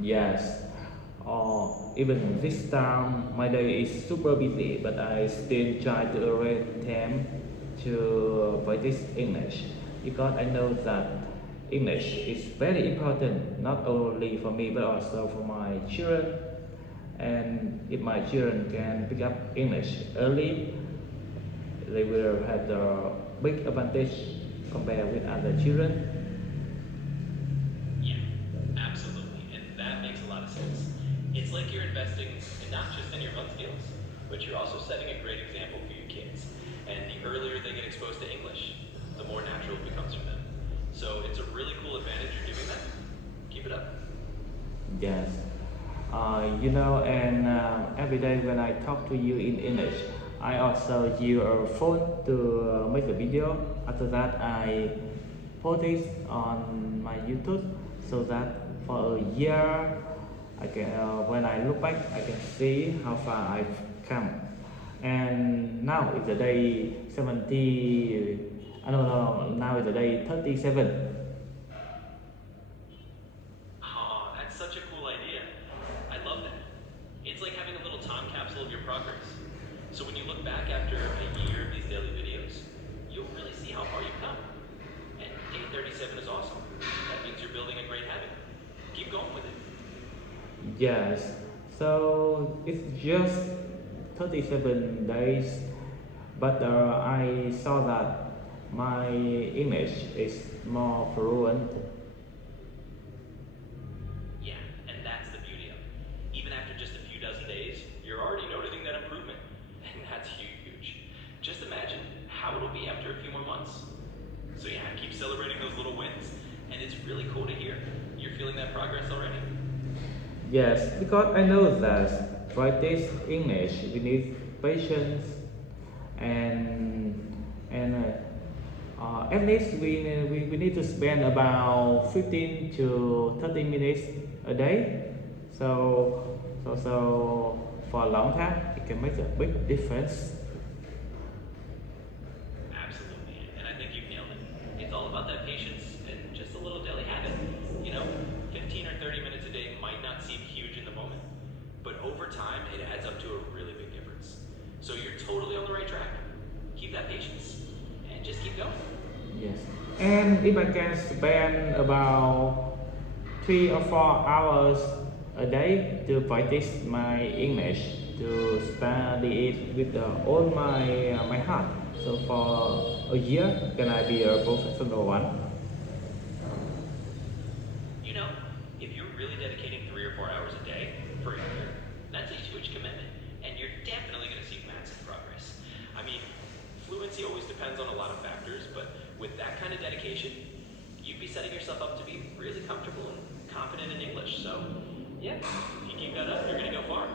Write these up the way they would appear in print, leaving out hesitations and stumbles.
Yes. Even this time, my day is super busy, but I still try to arrange time to practice English because I know that English is very important not only for me but also for my children. And if my children can pick up English early, they will have the big advantage compared with other children. Yeah, absolutely. And that makes a lot of sense. It's like you're investing in not just in your own skills, but you're also setting a great example for your kids. And the earlier they get exposed to English, the more natural it becomes for them. So it's a really cool advantage you're doing that. Keep it up. Yes. And every day when I talk to you in English, I also use a phone to make a video. After that, I post it on my YouTube so that for a year, when I look back, I can see how far I've come. And now it's the day 70. No, now it's the day 37. Oh, that's such a cool idea. I love that. It's like having a little time capsule of your progress. So when you look back after a year of these daily videos, you'll really see how far you've come. And day 37 is awesome. That means you're building a great habit. Keep going with it. Yes, so it's just 37 days, but I saw that my English is more fluent. Yeah, and that's the beauty of it. Even after just a few dozen days, you're already noticing that improvement. And that's huge. Just imagine how it'll be after a few more months. So yeah, keep celebrating those little wins. And it's really cool to hear. You're feeling that progress already? Yes, because I know that practice English we need patience and at least we need to spend about 15 to 30 minutes a day. So for a long time it can make a big difference. Absolutely. And I think you've nailed it. It's all about that patience and just a little daily habit. You know, 15 or 30 minutes a day might not seem huge in the moment, but over time, it adds up to a really big difference. So you're totally on the right track. Keep that patience and just keep going. Yes, and if I can spend about 3 or 4 hours a day to practice my English, to study it with all my heart. So for a year, can I be a professional one? You know, if you're really dedicating 3 or 4 hours a day for a year, that's a huge commitment, and you're definitely going to see massive progress. I mean, fluency always depends on a lot of factors, but with that kind of dedication, you'd be setting yourself up to be really comfortable and confident in English. So, yeah, if you keep that up, you're going to go far.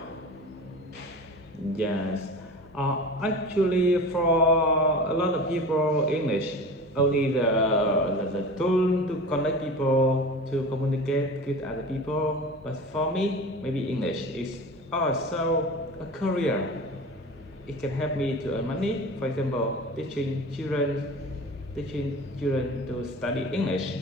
Yes. Actually, for a lot of people, English only the tool to connect people, to communicate with other people. But for me, maybe English is also a career. It can help me to earn money. For example, teaching children to study English.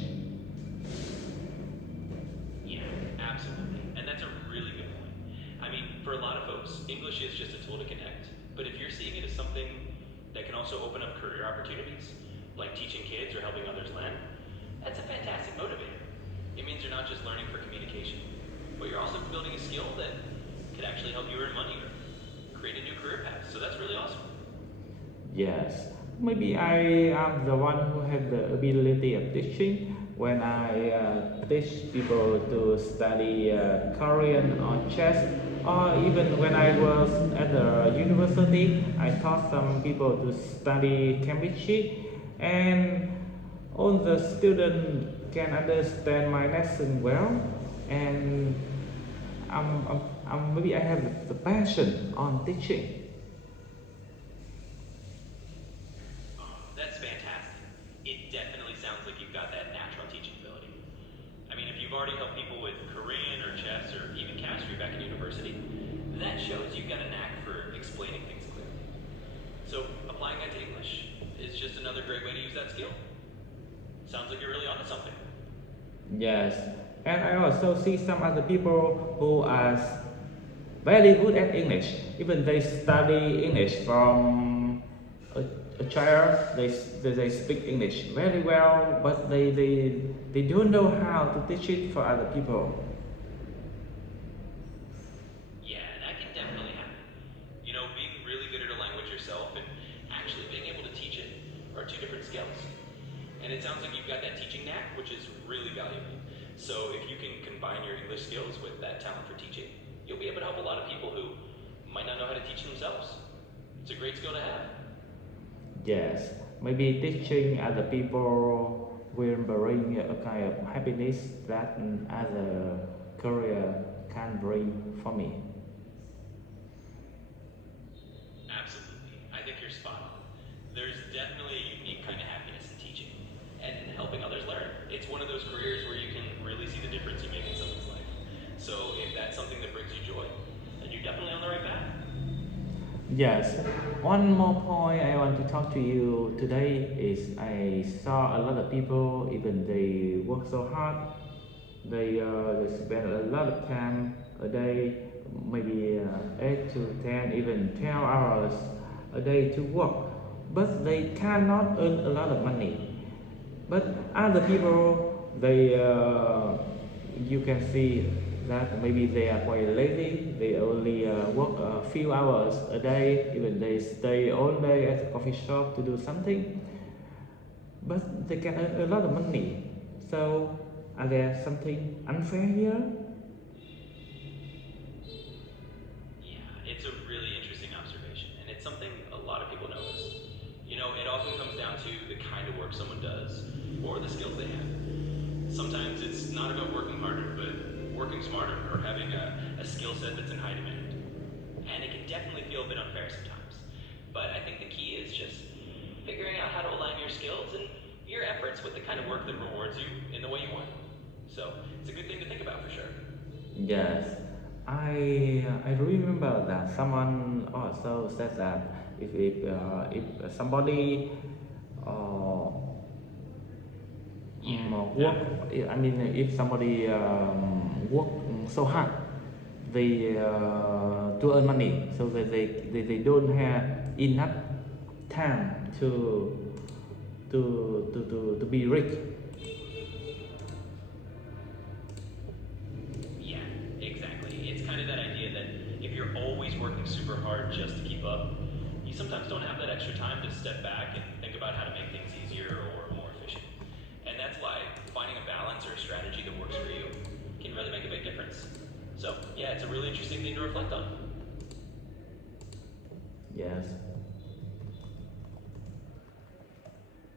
Yeah, absolutely. And that's a really good point. I mean, for a lot of folks, English is just a tool to connect. But if you're seeing it as something that can also open up career opportunities, like teaching kids or helping others learn, that's a fantastic motivator. It means you're not just learning for communication, but you're also building a skill that could actually help you earn money or create a new career path. So that's really awesome. Yes, maybe I am the one who have the ability of teaching. When I teach people to study Korean or chess, or even when I was at the university, I taught some people to study chemistry, and all the students can understand my lesson well, and maybe I have the passion on teaching. That's fantastic. It definitely sounds like you've got that natural teaching ability. I mean, if you've already helped people with Korean or chess or even chemistry back in university, that shows you've got a knack for explaining things clearly. So, applying that to English is just another great way to use that skill. Sounds like you're really onto something. Yes, And I also see some other people who are very good at English. Even they study English from a, a child. They speak English very well, but they don't know how to teach it for other people. Yeah, that can definitely happen. You know, being really good at a language yourself and actually being able to teach it are two different skills. And it sounds like you've got that teaching knack, which is really valuable. So if you can combine your English skills with that talent for teaching, you'll be able to help a lot of people who might not know how to teach themselves. It's a great skill to have. Yes, maybe teaching other people will bring a kind of happiness that other career can bring for me. Absolutely. I think you're spot on. There's definitely a unique kind of happiness in teaching and helping others learn. It's one of those careers where you can really see the difference you make in someone's life. So if that's something that brings you joy, then you're definitely on the right path. Yes, one more point I want to talk to you today is I saw a lot of people, even they work so hard, they spend a lot of time a day, maybe 8 to 10, even 12 hours a day to work, but they cannot earn a lot of money. But other people, you can see that maybe they are quite lazy. They only work a few hours a day. Even they stay all day at a coffee shop to do something, but they can earn a lot of money. So, are there something unfair here? Yeah, it's a really interesting observation, and it's something a lot of people notice. You know, it often comes down to the kind of work someone does or the skills they have. Sometimes it's not about working harder, but working smarter or having a skill set that's in high demand. And it can definitely feel a bit unfair sometimes. But I think the key is just figuring out how to align your skills and your efforts with the kind of work that rewards you in the way you want. So it's a good thing to think about for sure. Yes, I remember that someone also said that if somebody uh, Yeah, work, I mean if somebody work so hard, they to earn money, so that they don't have enough time to be rich. yeah, exactly. It's kind of that idea that if you're always working super hard just to keep up, you sometimes don't have that extra time to step back and think about how to make things easier or more efficient. And that's why finding a balance or a strategy that works for you can really make a big difference. So, yeah, it's a really interesting thing to reflect on. Yes.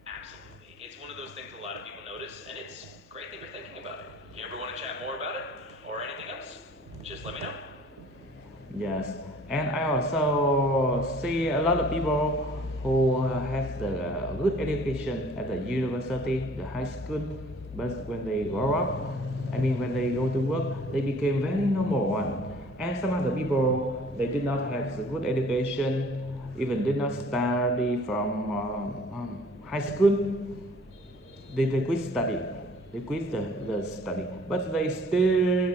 Absolutely. It's one of those things a lot of people notice, and it's great that you're thinking about it. If you ever want to chat more about it or anything else, just let me know. Yes, and I also see a lot of people who have the good education at the university, the high school, but when they grow up, I mean when they go to work, they became very normal one. And some other people, they did not have the good education, even did not study from high school, they quit study, they quit the study, but they still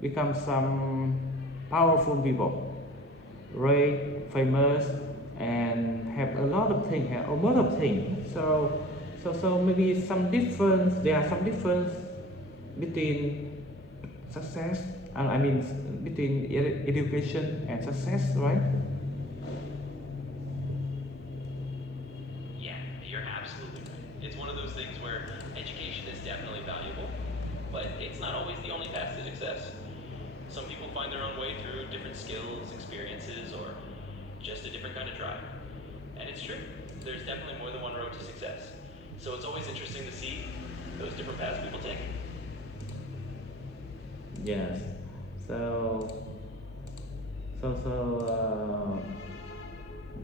become some powerful people, rich, famous, and have a lot of things, have a lot of things. So maybe some difference. There are some difference between success. I mean between education and success, right? Yeah, you're absolutely right. It's one of those things where education is definitely valuable, but it's not always the only path to success. Some people find their own way through different skills, experiences, or just a different kind of drive. And it's true, there's definitely more than one road to success. So it's always interesting to see those different paths people take. Yes. So so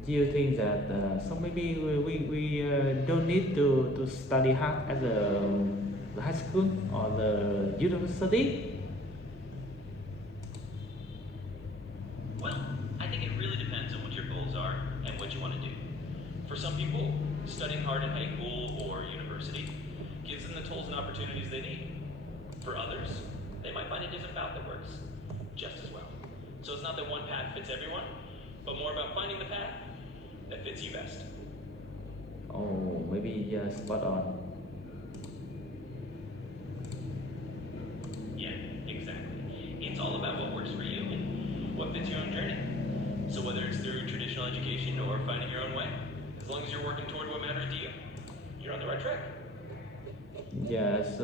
do you think that so maybe we don't need to study hard at the high school or the university? Well, I think it really depends on what your goals are and what you want to do. For some people, studying hard in high school or university gives them the tools and opportunities they need. For others, they might find a different path that works just as well. So it's not that one path fits everyone, but more about finding the path that fits you best. Oh, maybe yeah, spot on. Yeah, exactly. It's all about what works for you and what fits your own journey. So whether it's through traditional education or finding your own way, as long as you're working toward what matters to you, you're on the right track. Yes,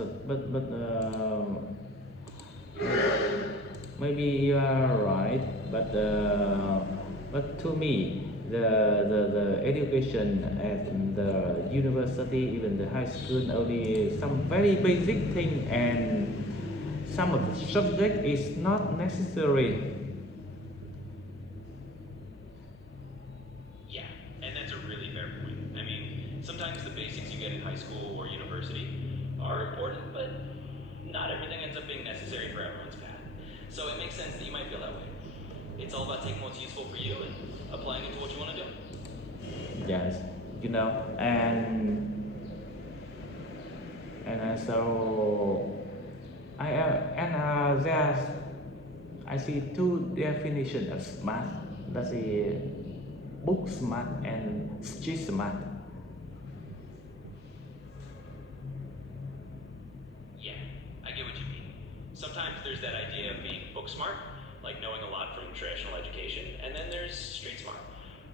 maybe you are right, but to me, the education at the university, even the high school, only some very basic thing, and some of the subject is not necessary. Yeah, and that's a really fair point. I mean, sometimes the basics you get in high school or university are important, but not everything ends up being necessary for everyone's path. So it makes sense that you might feel that way. It's all about taking what's useful for you and applying it to what you want to do. Yes, you know, and so there's I see two definitions of smart. That's the book smart and street smart. Yeah, I get what you mean. Sometimes there's that idea of being book smart, like knowing a lot from traditional education, and then there's street smart,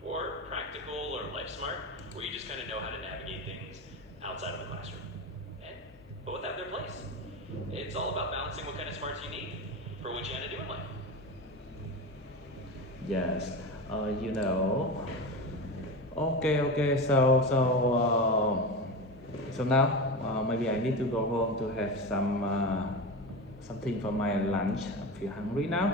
or practical or life smart, where you just kind of know how to navigate things outside of the classroom. And both have their place. It's all about balancing what kind of smarts you need for what you want to do in life. Yes, you know. Okay. So now maybe I need to go home to have something for my lunch. I feel hungry now.